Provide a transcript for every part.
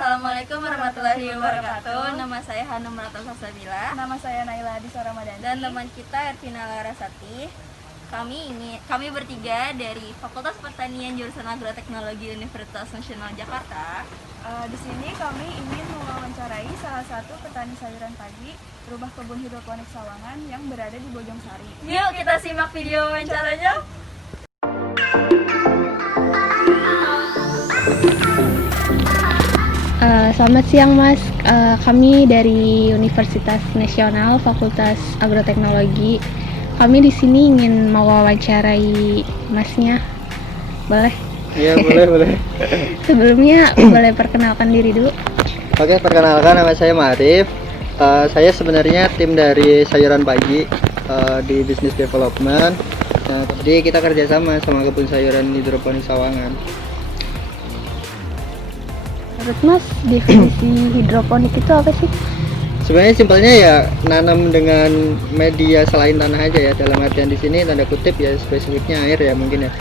Assalamualaikum warahmatullahi wabarakatuh. Nama saya Hanum Ratna Salsabila. Nama saya Naila Adisa Ramadhani. Dan teman kita Ervina Larasati. Kami bertiga dari Fakultas Pertanian Jurusan Agroteknologi Universitas Nasional Jakarta. Di sini kami ingin mewawancarai salah satu petani sayuran pagi rumah kebun hidroponik Sawangan yang berada di Bojongsari. Yuk kita simak video wawancaranya. Selamat siang Mas, kami dari Universitas Nasional Fakultas Agroteknologi. Kami di sini ingin mewawancarai Masnya, boleh? Iya boleh. Sebelumnya boleh perkenalkan diri dulu. Oke, perkenalkan nama saya Ma'arif. Saya sebenarnya tim dari sayuran pagi di Business Development. Nah, jadi kita kerjasama sama kebun sayuran hidroponik Sawangan. Menurut Mas, definisi hidroponik itu apa sih? Sebenarnya simpelnya ya nanam dengan media selain tanah aja ya. Dalam artian di sini tanda kutip ya spesifiknya air ya mungkin ya.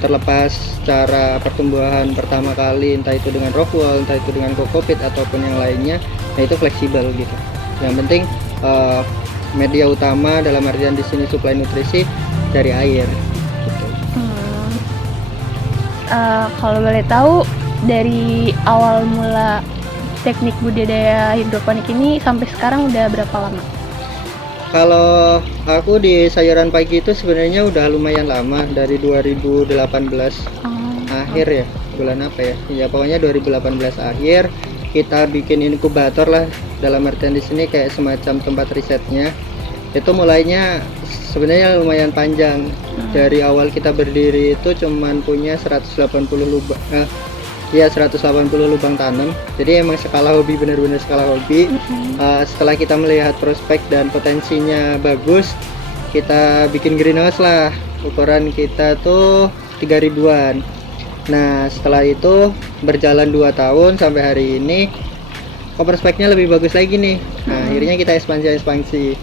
Terlepas cara pertumbuhan pertama kali entah itu dengan rock wool, entah itu dengan kokopit ataupun yang lainnya, nah itu fleksibel gitu. Yang penting media utama dalam artian di sini suplai nutrisi dari air. Gitu. Kalau boleh tahu dari awal mula teknik budidaya hidroponik ini sampai sekarang udah berapa lama? Kalau aku di sayuran pagi itu sebenarnya udah lumayan lama, dari 2018 akhir ya, bulan apa ya? Ya pokoknya 2018 akhir kita bikin inkubator lah, dalam artian di sini kayak semacam tempat risetnya. Itu mulainya sebenarnya lumayan panjang. Dari awal kita berdiri itu cuman punya 180 lubang. 180 lubang tanam. Jadi emang skala hobi, bener-bener skala hobi. Setelah kita melihat prospek dan potensinya bagus, kita bikin greenhouse lah. Ukuran kita tuh 3000-an. Nah setelah itu berjalan 2 tahun sampai hari ini, prospeknya lebih bagus lagi nih. Nah akhirnya kita ekspansi.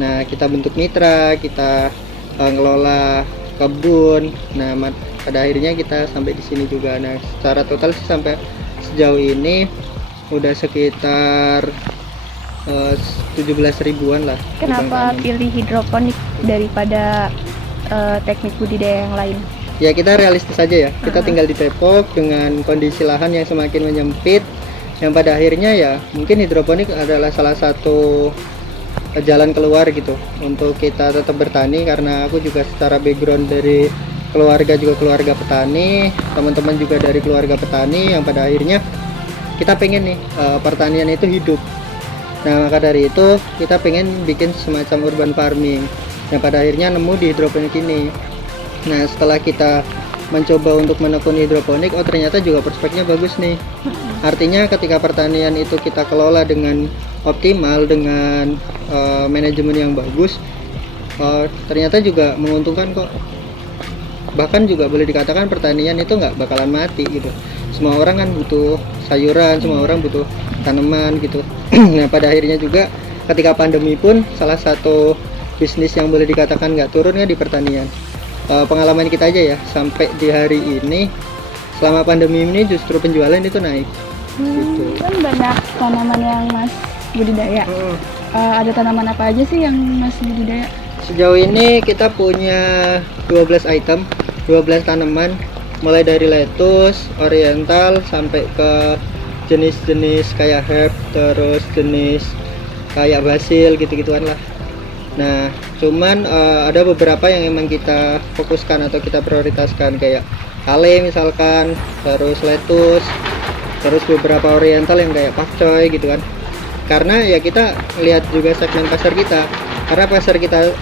Nah kita bentuk mitra, kita ngelola kebun. Nah pada akhirnya kita sampai di sini juga. Nah secara total sih sampai sejauh ini udah sekitar 17 ribuan lah. Kenapa pilih hidroponik daripada teknik budidaya yang lain? Ya kita realistis aja ya. Kita tinggal di Depok dengan kondisi lahan yang semakin menyempit, yang pada akhirnya ya mungkin hidroponik adalah salah satu jalan keluar gitu untuk kita tetap bertani. Karena aku juga secara background dari keluarga juga keluarga petani, teman-teman juga dari keluarga petani, yang pada akhirnya kita pengen nih pertanian itu hidup. Nah maka dari itu kita pengen bikin semacam urban farming yang pada akhirnya nemu di hidroponik ini. Nah setelah kita mencoba untuk menekuni hidroponik, oh ternyata juga prospeknya bagus nih. Artinya ketika pertanian itu kita kelola dengan optimal, dengan manajemen yang bagus, ternyata juga menguntungkan kok. Bahkan juga boleh dikatakan pertanian itu nggak bakalan mati gitu. Semua orang kan butuh sayuran, semua orang butuh tanaman gitu. Nah pada akhirnya juga ketika pandemi pun salah satu bisnis yang boleh dikatakan nggak turun ya di pertanian. Pengalaman kita aja ya, sampai di hari ini selama pandemi ini justru penjualan itu naik. Gitu. Kan banyak tanaman yang Mas budidaya. Ada tanaman apa aja sih yang Mas budidaya? Sejauh ini kita punya 12 item, 12 tanaman, mulai dari lettuce, oriental, sampai ke jenis-jenis kayak herb, terus jenis kayak basil gitu-gituan lah. Nah cuman ada beberapa yang emang kita fokuskan atau kita prioritaskan, kayak kale misalkan, terus lettuce, terus beberapa oriental yang kayak pakcoy gitu kan. Karena ya kita lihat juga segmen pasar kita, karena pasar kita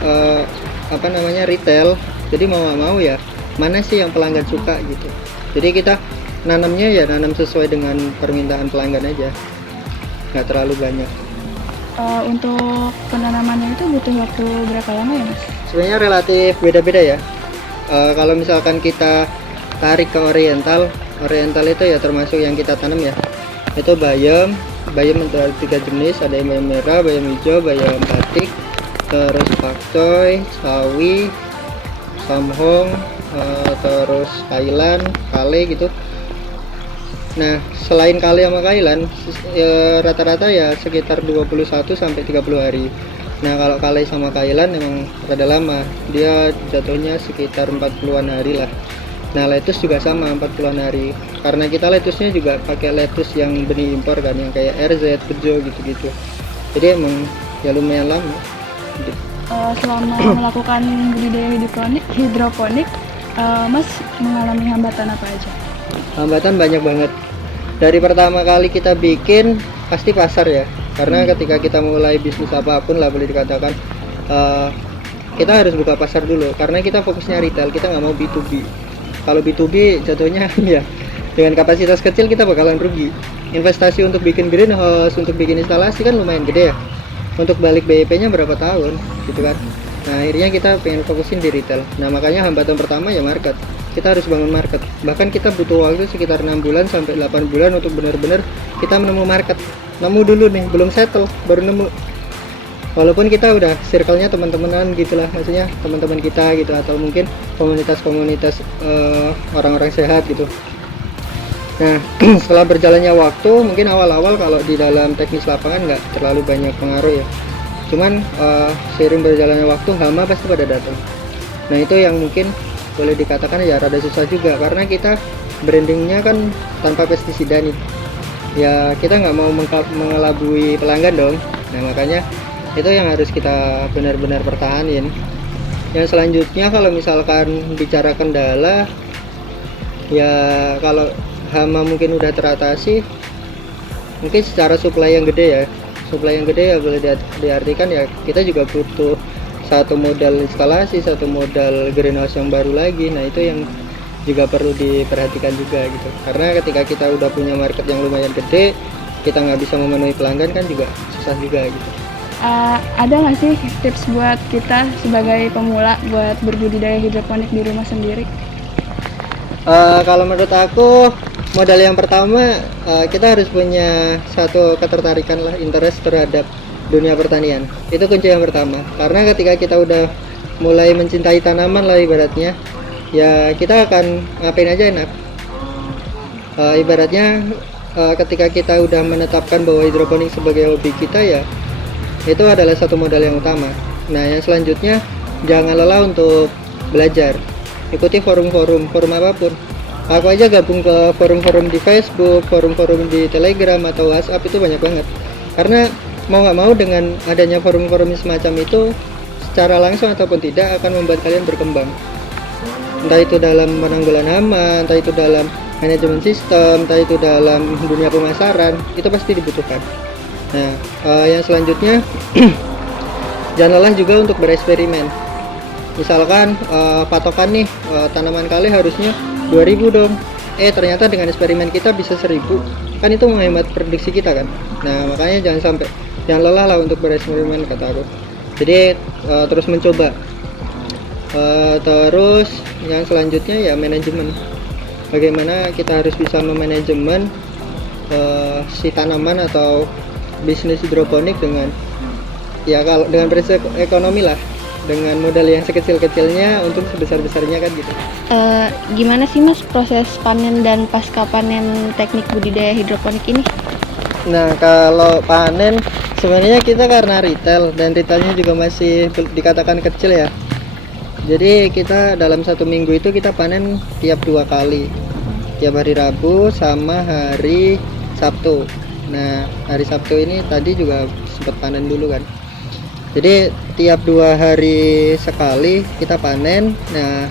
retail, jadi mau nggak mau ya mana sih yang pelanggan suka gitu. Jadi kita nanamnya ya nanam sesuai dengan permintaan pelanggan aja, nggak terlalu banyak. Untuk penanamannya itu butuh waktu berapa lama ya Mas? Sebenarnya relatif beda-beda ya. Kalau misalkan kita tarik ke oriental itu ya termasuk yang kita tanam ya, itu bayam ada 3 jenis, ada yang bayam merah, bayam hijau, bayam batik, terus pakcoy, sawi, samhong, terus kailan, kale gitu. Nah, selain kale sama kailan, rata-rata ya sekitar 21 sampai 30 hari. Nah, kalau kale sama kailan emang rada lama. Dia jatuhnya sekitar 40-an hari lah. Nah, lettuce juga sama 40-an hari. Karena kita lettuce-nya juga pakai lettuce yang benih impor kan, yang kayak RZ, Bejo gitu-gitu. Jadi emang ya lumayan lama. Selama melakukan budidaya hidroponik, Mas mengalami hambatan apa aja? Hambatan banyak banget. Dari pertama kali kita bikin pasti pasar ya, karena ketika kita mulai bisnis apapun lah boleh dikatakan kita harus buka pasar dulu, karena kita fokusnya retail, kita nggak mau B2B. Kalau B2B jatuhnya ya dengan kapasitas kecil kita bakalan rugi. Investasi untuk bikin greenhouse, untuk bikin instalasi kan lumayan gede ya, untuk balik BIP-nya berapa tahun gitu kan. Nah, akhirnya kita pengen fokusin di retail. Nah, makanya hambatan pertama ya market. Kita harus bangun market. Bahkan kita butuh waktu sekitar 6 bulan sampai 8 bulan untuk benar-benar kita menemu market. Nemu dulu nih, belum settle, baru nemu. Walaupun kita udah circle-nya teman-temanan gitulah, maksudnya teman-teman kita gitu, atau mungkin komunitas-komunitas orang-orang sehat gitu. Nah, setelah berjalannya waktu, mungkin awal-awal kalau di dalam teknis lapangan nggak terlalu banyak pengaruh ya. Cuman seiring berjalannya waktu, hama pasti pada datang. Nah, itu yang mungkin boleh dikatakan ya rada susah juga, karena kita brandingnya kan tanpa pestisida nih ya, kita nggak mau mengelabui pelanggan dong. Nah, makanya itu yang harus kita benar-benar pertahanin. Yang selanjutnya kalau misalkan bicara kendala ya, kalau hama mungkin udah teratasi, mungkin secara supply yang gede ya, boleh diartikan ya kita juga butuh satu modal instalasi, satu modal greenhouse yang baru lagi. Nah, itu yang juga perlu diperhatikan juga gitu, karena ketika kita udah punya market yang lumayan gede, kita nggak bisa memenuhi pelanggan kan juga susah juga gitu. Ada nggak sih tips buat kita sebagai pemula buat berbudidaya hidroponik di rumah sendiri? Kalau menurut aku, modal yang pertama kita harus punya satu ketertarikan lah, interest terhadap dunia pertanian. Itu kunci yang pertama, karena ketika kita udah mulai mencintai tanaman lah ibaratnya, ya kita akan ngapain aja enak. Ibaratnya ketika kita udah menetapkan bahwa hidroponik sebagai hobi kita ya, itu adalah satu modal yang utama. Nah, yang selanjutnya jangan lelah untuk belajar. Ikuti forum apapun. Aku aja gabung ke forum-forum di Facebook, forum-forum di Telegram atau WhatsApp, itu banyak banget. Karena mau nggak mau dengan adanya forum-forum semacam itu, secara langsung ataupun tidak akan membuat kalian berkembang. Entah itu dalam penanggulangan hama, entah itu dalam manajemen sistem, entah itu dalam dunia pemasaran, itu pasti dibutuhkan. Nah, yang selanjutnya jangan lelah juga untuk bereksperimen. Misalkan patokan nih, tanaman kale harusnya 2000 dong. Ternyata dengan eksperimen kita bisa 1000. Kan itu menghemat produksi kita kan. Nah, makanya jangan lelah lah untuk bereksperimen kata aku. Jadi terus mencoba. Terus yang selanjutnya ya manajemen. Bagaimana kita harus bisa memanajemen si tanaman atau bisnis hidroponik dengan ya, kalau dengan prinsip ekonomi lah, dengan modal yang sekecil-kecilnya untuk sebesar-besarnya kan gitu. Gimana sih Mas proses panen dan pasca panen teknik budidaya hidroponik ini? Nah, kalau panen sebenarnya kita karena retail, dan retailnya juga masih dikatakan kecil ya, jadi kita dalam 1 minggu itu kita panen tiap 2 kali, tiap hari Rabu sama hari Sabtu. Nah, hari Sabtu ini tadi juga sempat panen dulu kan, jadi tiap 2 hari sekali kita panen. Nah,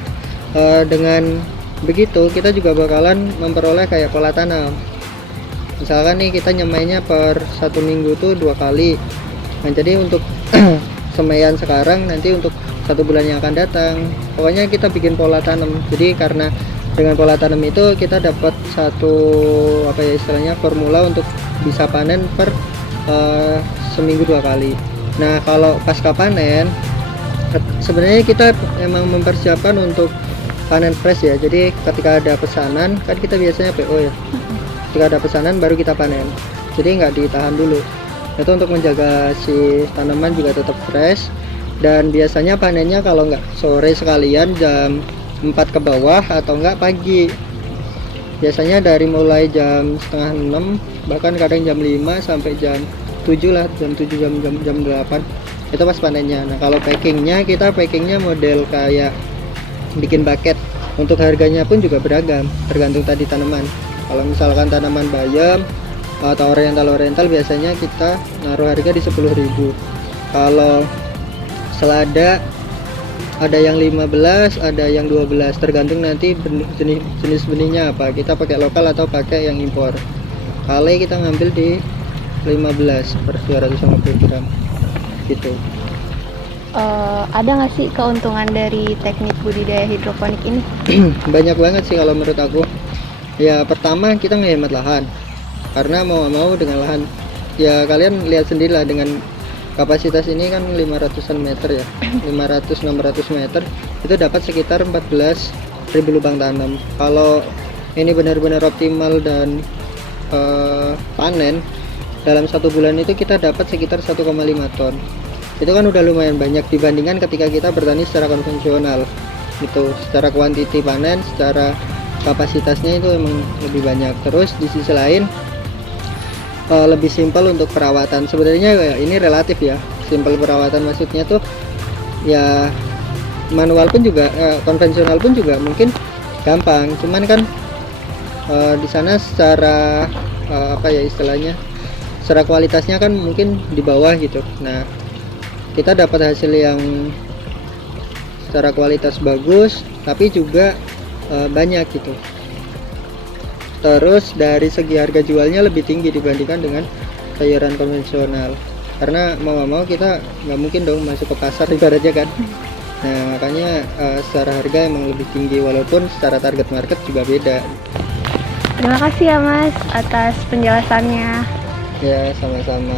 dengan begitu kita juga bakalan memperoleh kayak pola tanam. Misalkan nih kita nyemainya per 1 minggu tuh 2 kali. Nah, jadi untuk semaian sekarang, nanti untuk 1 bulan yang akan datang, pokoknya kita bikin pola tanam. Jadi karena dengan pola tanam itu kita dapat satu apa ya istilahnya formula untuk bisa panen per seminggu 2 kali. Nah, kalau pasca panen sebenarnya kita emang mempersiapkan untuk panen fresh ya. Jadi ketika ada pesanan kan kita biasanya PO ya, ketika ada pesanan baru kita panen, jadi nggak ditahan dulu. Itu untuk menjaga si tanaman juga tetap fresh. Dan biasanya panennya kalau nggak sore sekalian jam 4 ke bawah atau enggak pagi. biasanya dari mulai jam setengah 6, bahkan kadang jam 5 sampai jam 7 lah, jam 7 jam 8 itu pas panennya. Nah kalau packingnya, kita packingnya model kayak bikin bucket. Untuk harganya pun juga beragam tergantung tadi tanaman. Kalau misalkan tanaman bayam atau oriental biasanya kita naruh harga di 10.000. Kalau selada ada yang 15, ada yang 12, tergantung nanti jenis benihnya apa, kita pakai lokal atau pakai yang impor. Kale kita ngambil di 15 per 250 gram gitu. Ada nggak sih keuntungan dari teknik budidaya hidroponik ini? Banyak banget sih kalau menurut aku. Ya pertama kita ngehemat lahan, karena mau nggak mau dengan lahan, ya kalian lihat sendirilah dengan kapasitas ini kan 500-an meter ya, 500-600 meter itu dapat sekitar 14.000 lubang tanam. Kalau ini benar-benar optimal dan panen dalam 1 bulan itu kita dapat sekitar 1,5 ton. Itu kan udah lumayan banyak dibandingkan ketika kita bertani secara konvensional gitu. Secara kuantiti panen, secara kapasitasnya itu emang lebih banyak. Terus di sisi lain lebih simpel untuk perawatan. Sebenarnya ya, ini relatif ya, simpel perawatan maksudnya tuh ya manual pun juga konvensional pun juga mungkin gampang, cuman kan di sana secara apa ya istilahnya, secara kualitasnya kan mungkin di bawah gitu. Nah kita dapat hasil yang secara kualitas bagus tapi juga banyak gitu. Terus dari segi harga jualnya lebih tinggi dibandingkan dengan sayuran konvensional, karena mau nggak mau kita nggak mungkin dong masuk ke pasar ibaratnya kan. Nah makanya secara harga emang lebih tinggi, walaupun secara target market juga beda. Terima kasih ya Mas atas penjelasannya. Ya sama-sama.